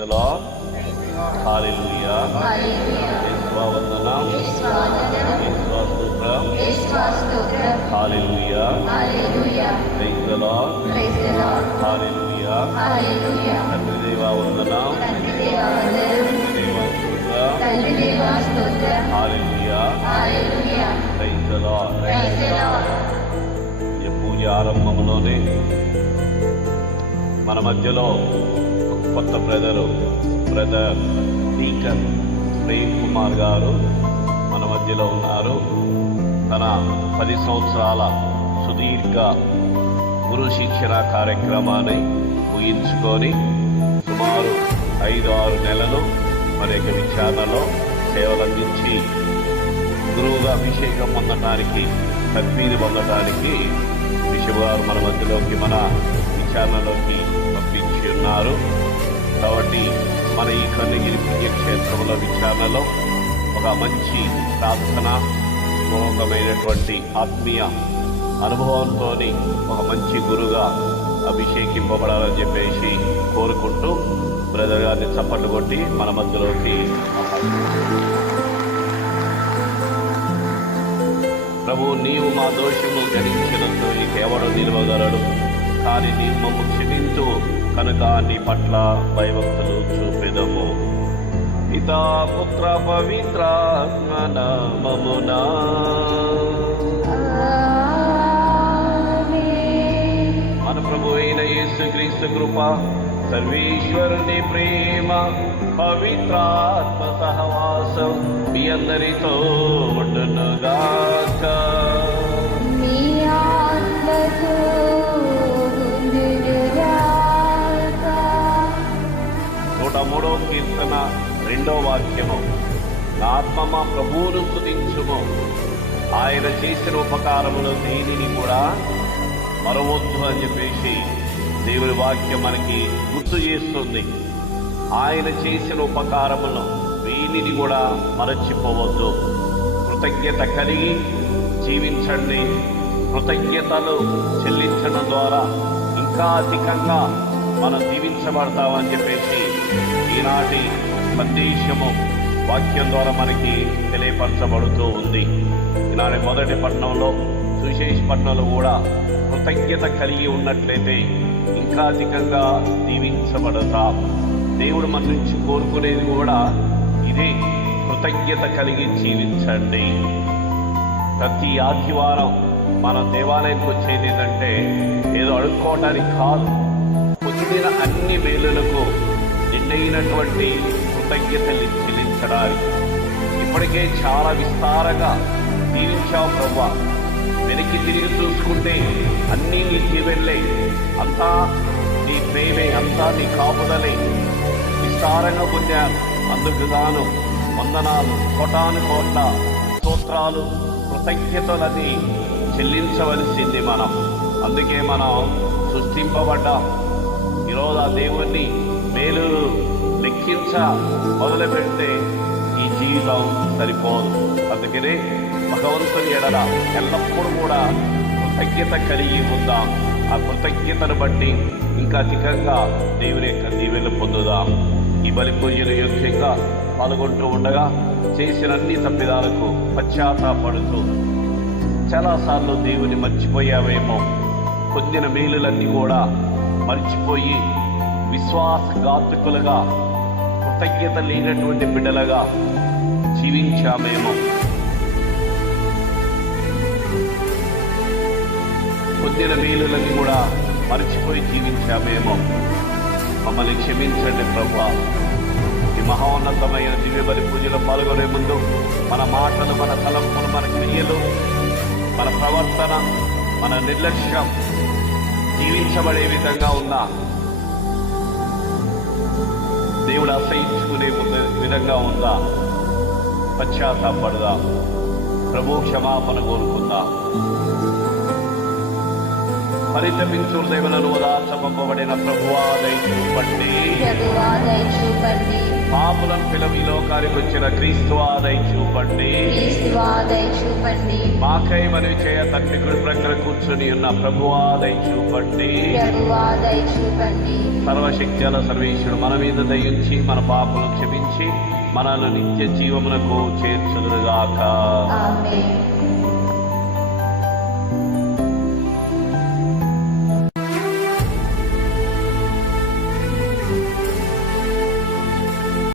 The lord. హల్లెలూయా. యేసువా వందనం. యేసువా స్తోత్రం. Hallelujah. Praise the lord. Hallelujah. తండ్రి దేవా వందనం. తండ్రి దేవా స్తోత్రం. హల్లెలూయా. Praise the lord. ఈ పూజ ఆరంభంలోనే మన మధ్యలో కొత్త బ్రదర్ డీకన్ ప్రేమ్ కుమార్ గారు మన మధ్యలో ఉన్నారు. తన 10 సంవత్సరాల సుదీర్ఘ గురు శిక్షణ కార్యక్రమాన్ని ముగించుకొని సుమారు 5-6 నెలలు మరి యొక్క విచారణలో సేవలు అందించి గురువుగా అభిషేకం పొందడానికి తర్ఫీదు పొందడానికి బిషప్ గారు మన మధ్యలోకి మన విచారణలోకి పంపించి ఉన్నారు. కాబట్టి మన ఈ కన్నగిరి పుణ్యక్షేత్రంలో విచారణలో ఒక మంచి ప్రార్థన మోహమైనటువంటి ఆత్మీయ అనుభవంతో ఒక మంచి గురుగా అభిషేకింపబడాలని చెప్పేసి కోరుకుంటూ బ్రదర్ గారిని చప్పట్లు కొట్టి మన మధ్యలోకి ప్రభు, నీవు మా దోషము గణించినందు నీకెవడు నిలవగలడు, కానీ నీవు మమ్ము క్షమించు కనుక నీ పట్ల భయభక్తులు చూపెదము. పితా పుత్ర పవిత్రాత్మ నామమునా. మన ప్రభు అయిన యేసుక్రీస్తు కృప, సర్వేశ్వరుని ప్రేమ, పవిత్రాత్మ సహవాసం మీ అందరితో ఉండునుగాక. 103వ కీర్తన 2వ వాక్యము. నా ఆత్మ మా ప్రభువును స్తుతించుము, ఆయన చేసిన ఉపకారములు దేనిని కూడా మరవద్దు అని చెప్పేసి దేవుని వాక్యం మనకి గుర్తు చేస్తుంది. ఆయన చేసిన ఉపకారములను దేనిని కూడా మరచిపోవద్దు. కృతజ్ఞత కలిగి జీవించండి. కృతజ్ఞతలు చెల్లించడం ద్వారా ఇంకా అధికంగా మనం దీవించబడతామని చెప్పేసి ఈనాటి సందేశము వాక్యం ద్వారా మనకి తెలియపరచబడుతూ ఉంది. ఈనాటి మొదటి పట్టణంలో సువిశేష పట్టణంలో కూడా కృతజ్ఞత కలిగి ఉన్నట్లయితే ఇంకా అధికంగా దీవించబడతాం. దేవుడు మన నుంచి కోరుకునేది కూడా ఇదే, కృతజ్ఞత కలిగి జీవించండి. ప్రతి ఆదివారం మన దేవాలయానికి వచ్చేది ఏంటంటే ఏదో అడుక్కోవడానికి కాదు, పొందిన అన్ని మేలులకు నిండైనటువంటి కృతజ్ఞతలు చెల్లించడానికి. ఇప్పటికే చాలా విస్తారంగా దీవించావు ప్రభువా. వెనక్కి తిరిగి చూసుకుంటే అన్నీ నీ దీవెనలే, అంతా నీ ప్రేమే, అంతా నీ కాపుదలే. విస్తారంగా పొందాను, అందుకు గాను వందనాలు, కోటాను కోట్ల స్తోత్రాలు, కృతజ్ఞతలని చెల్లించవలసింది మనం. అందుకే మనం సృష్టింపబడ్డాం. ఈరోజు ఆ దేవుణ్ణి మేలు లెక్కించ మొదలు పెడితే ఈ జీవితం సరిపోదు. అందుకనే భగవంతుని ఎడల ఎల్లప్పుడూ కూడా కృతజ్ఞత కలిగి ఉందాం. ఆ కృతజ్ఞతను బట్టి ఇంకా అధికంగా దేవుని యొక్క దీవెనలు పొందుదాం. ఈ బలి పూజలు యోగ్యంగా పాల్గొంటూ ఉండగా చేసిన అన్ని తప్పిదాలకు పశ్చాత్తాపడుతూ చాలాసార్లు దేవుని మర్చిపోయావేమో, పొందిన మేలులన్నీ కూడా మర్చిపోయి విశ్వాసఘాతుకులుగా, కృతజ్ఞత లేనటువంటి బిడ్డలుగా జీవించామేమో. పొందిన మేలులన్నీ కూడా మర్చిపోయి జీవించామేమో. మమ్మల్ని క్షమించండి ప్రభువా. ఈ మహోన్నతమైన దివ్య బలి పూజలో పాల్గొనే ముందు మన మాటలు, మన తలంపులు, మన క్రియలు, మన ప్రవర్తన, మన నిర్లక్ష్యం జీవించబడే విధంగా ఉన్నా, దేవుడు అసహించుకునే విధంగా ఉందా, పశ్చాత్తాపడదా, ప్రభు క్షమాపణ కోరుకుందా. పరితపించు హృదయములను ఓదార్చబడిన ప్రభువా దయచూపండి. పాపులను పిలవి ఈ లోకానికి వచ్చిన క్రీస్తువా దయ చూపండి. క్రీస్తువా దయ చూపండి. మాకై మనవి చేయ తండ్రి కుడి ప్రక్కన కూర్చొని ఉన్న ప్రభువా దయ చూపండి. ప్రభువా దయ చూపండి. సర్వశక్తుల సర్వేశ్వరుడు మన మీద దయించి మన పాపలను క్షమించి మనల్ని నిత్య జీవమునకు చేర్చుదురుగాక. ఆమేన్.